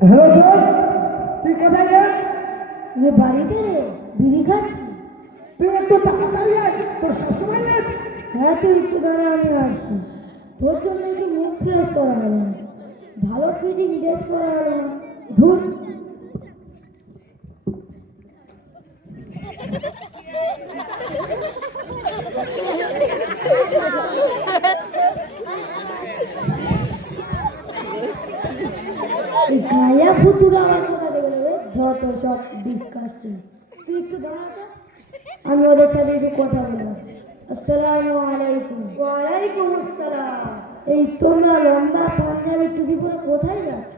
Hello দোস্ত তুই কোথায় রে? আমি বাড়িতে রে বিড়ি খাচ্ছি। তুই একটু তাড়াতাড়ি আয় তোর সবসময় লেট হ্যাঁ তুই একটু দাঁড়া আমি আসছি। তোর জন্য একটু মুখ ফ্রেশ করা হলো ভালো ফিটিং ড্রেস করা হলো ধুর এই গায়া ফুতুরা আমার কোথা থেকে নেবে যত সব ডিসকাস্টিং তুই একটু দাঁড়াতে আমি ওদের সাথে একটু কথা বলব। আসসালামু আলাইকুম। ওয়ালাইকুম আসসালাম। এই তোমরা লম্বা পাঞ্জাবি টুপি পরে কোথায় যাচ্ছ?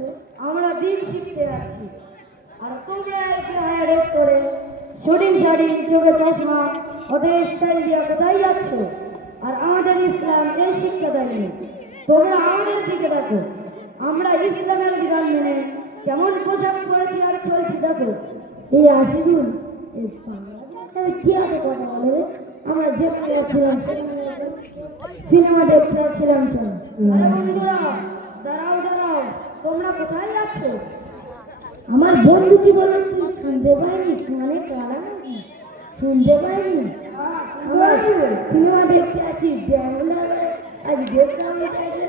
আমরা দিন শিখতে যাচ্ছি। আর তোমরা একটু হায়ার করে শুটিং শাড়ি চোখে চশমা ওদের স্টাইল দিয়ে কোথায় যাচ্ছ? আর আমাদের ইসলাম এই শিক্ষা দেয়নি তোমরা আমাদের দিকে দেখো। আমরা ইসলামের বিধান মেনে কেমন পোশাক পরেছি আর চলছি দেখো। এই সাথে কি হাতে কথা বলে? আমরা দেখতে যাচ্ছিলাম সিনেমা দেখতে যাচ্ছিলাম চল। বন্ধুরা দাঁড়াও দাঁড়াও। তোমরা কোথায় যাচ্ছ? আমার বন্ধু কি বলে শুনতে পাইনি? কানে কারা শুনতে পাইনি? সিনেমা দেখতে আছি। ব্যাঙ্গালোরে। আজ দেখলাম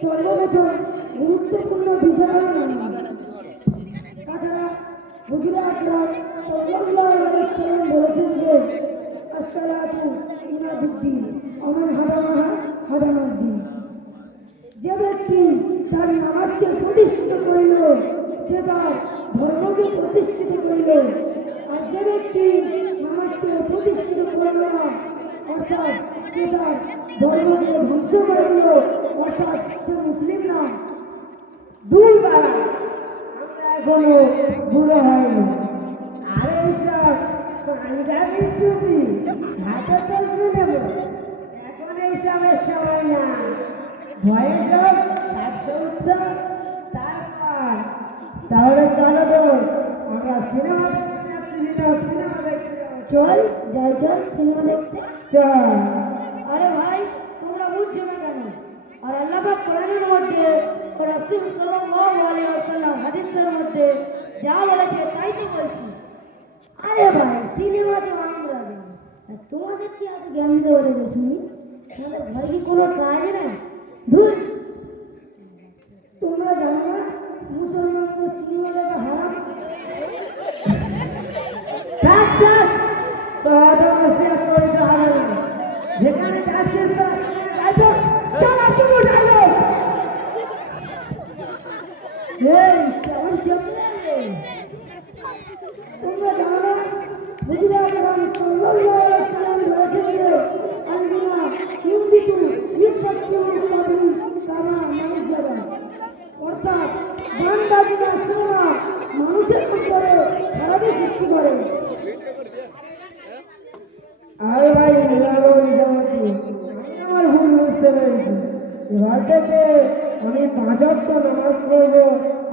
সর্বপ্রথম গুরুত্বপূর্ণ বিষয় যে ব্যক্তি তার নামাজকে প্রতিষ্ঠিত করিল, সে তার ধর্মকে প্রতিষ্ঠিত করিল। আর যে ব্যক্তি নামাজকে প্রতিষ্ঠিত করিল না অর্থাৎ সে তার ধর্মকে ধ্বংস করে দিল অর্থাৎ সে মুসলিম না দূর বাড়া আমরা এখনও বুড়ো হয়নি আরে সব পাঞ্জাবি টুপি হাতে তসবি নেব এখন এইসবের সময় না বয়স হোক ষাট সত্তর তারপর তাহলে চলো তো আমরা সিনেমা দেখতে যাচ্ছি, সিনেমা দেখতে চল যাই চল সিনেমা দেখতে। চল আরে ভাই, তোমরা বুঝছ না কেন? আর আল্লাহ কোরআনের মধ্যে রাসূল সাল্লাল্লাহু আলাইহি ওয়াসাল্লাম হাদিসের মধ্যে যা বলেছে তাই তো বলছি। আরে ভাই, সিনেমা তো আমরা তোমাদের কি এত জ্ঞান দিতে পারে যে শুনি তোমাদের ঘরে কি কোনো কাজ নেই? ধুর। তোমরা জানো না মুসলমানদের এই কেমন চলছে রে তোমরা জানো না বুঝলে আকরাম সাল্লাল্লাহু আলাইহি কামা মানুষরা ভিতরে খারাপের সৃষ্টি করে আরে ভাই আমার ভুল বুঝতে পেরেছি। এবার থেকে আমি পাঁচক্ত নামাজ পড়ব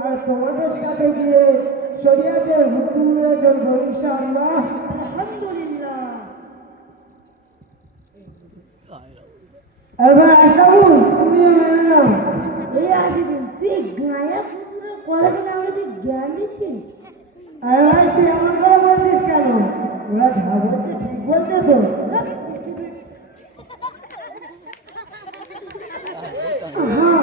আর তোমাদের সাথে গিয়ে শরিয়াতের হুকুম চলবো ইনশাআল্লাহ। আলহামদুলিল্লাহ। এবার আসাবুল তুমিও এই আসিবি তুই গায়া পুতুরের কথা শুনে আমাকে তুই জ্ঞান দিচ্ছিস? আরে ভাই তুই এমন করে বলছিস কেন? ওরা যা বলছে ঠিক বলছে তো হ্যাঁ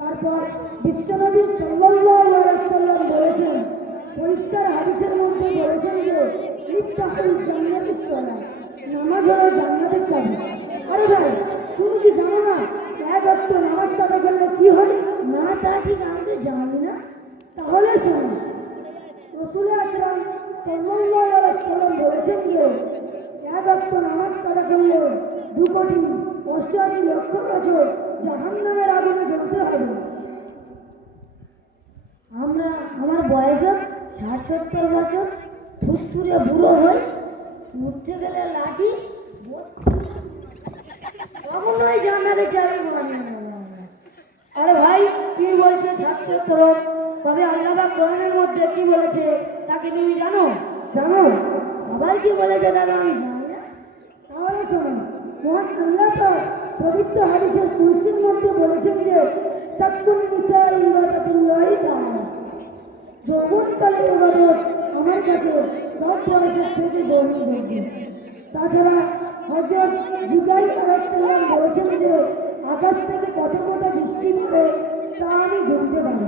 তারপর বিশ্বনবী সাল্লাল্লাহু বলেছেন পরিষ্কার হাদিসের মধ্যে বলেছেন যে ইত্তাকুল জান্নাতিস সালাত আরে ভাই তুমি কি জানো না এক অক্ত নামাজ কাটা করলে কি হয় না তা ঠিক আমি তো জানি না, তাহলে শোনো রসুল আকরাম সাল্লাল্লাহু আলাইহি বলেছেন যে, এক অক্ত নামাজ কাটা করলে দু কোটি অষ্টআশি লক্ষ বছর জাহান্নামের আগুনে জ্বলতে হবে। আমরা আমার বয়স ষাট সত্তর বছর থুসথুরে বুড়ো হই উঠতে গেলে লাঠি তখন ওই জান্নাতে চাবি বানিয়ে নেব আমরা। আরে ভাই কি ষাট তবে আল্লাহ কোরআনের মধ্যে কি বলেছে তাকে তুমি জানো? জানো। আবার কি বলেছে দাদা আমি জানি না। তাহলে শোনো মহান আল্লাহ পবিত্র হাদিসের কুরসির মধ্যে বলেছেন যে সাক্কুন নিসা ইবাদাতুল্লাহি তাআলা। যৌবনকালের ইবাদত আমার কাছে সব বয়সের থেকে গ্রহণযোগ্য তাছাড়া হজরত জিব্রাইল আলাইহিস সালাম বলেছেন যে আকাশ থেকে কত কত বৃষ্টি পড়ে তা আমি গুনতে পারি।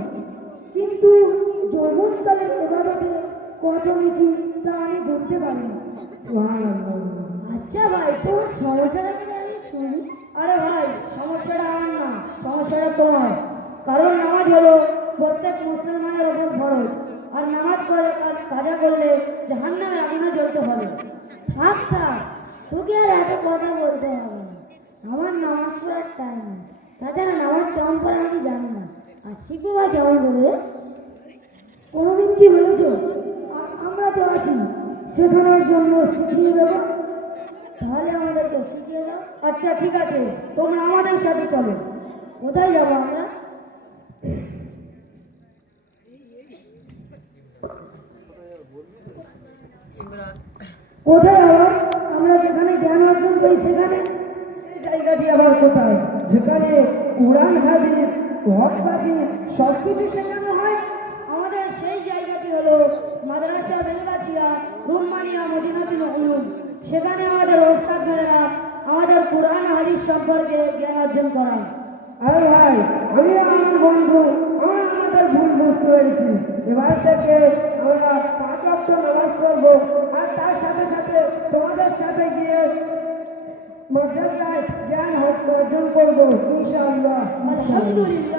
কিন্তু যৌবনকালের ইবাদতে কত নাকি তা আমি গুনতে পারি আচ্ছা ভাই তোর সমস্যাটা কি আমি শুনি আরে ভাই সমস্যাটা আমার না সমস্যাটা তোমার কারণ নামাজ হলো প্রত্যেক মুসলমানের ওপর ফরজ। আর নামাজ করে কাজা করলে জাহান্নামে আগুনে জ্বলতে হবে। থাক থাক তোকে আর এত কথা বলতে হবে আমার নামাজ পড়ার টাইম তাছাড়া নামাজ কেমন পড়ে আমি জানি না। শিখব বা কেমন করে কোনোদিন কি বলেছ? আ- আমরা তো আছি শেখানোর জন্য শিখিয়ে দেবো। তাহলে আমাদেরকে শিখিয়ে দাও। আচ্ছা ঠিক আছে। তোমরা আমাদের সাথে চলো। কোথায় যাব আমরা? কোথায় আবার আমরা যেখানে জ্ঞান অর্জন করি সেখানে। সেই জায়গাটি আবার কোথায়? যেখানে কোরআন হাদিস ঘটবাদি সব কিছু শেখানো হয়। আমাদের সেই জায়গাটি হলো মাদ্রাসা বেলগাছিয়া রুম্মানিয়া মদিনাতুল উলুম। সেখানে আমাদের ওস্তাদ মেয়েরা আমাদের কোরআন হাদিস সম্পর্কে জ্ঞান অর্জন করায় আরে ভাই আমি আমার বন্ধু আমরা আমাদের ভুল বুঝতে পেরেছি। এবার থেকে আমরা পাঁচ অক্ট নামাজ পড়ব আর তার সাথে সাথে তোমাদের সাথে গিয়ে মাদ্রাসায় জ্ঞান অর্জন করব ইনশাআল্লাহ। আলহামদুলিল্লাহ।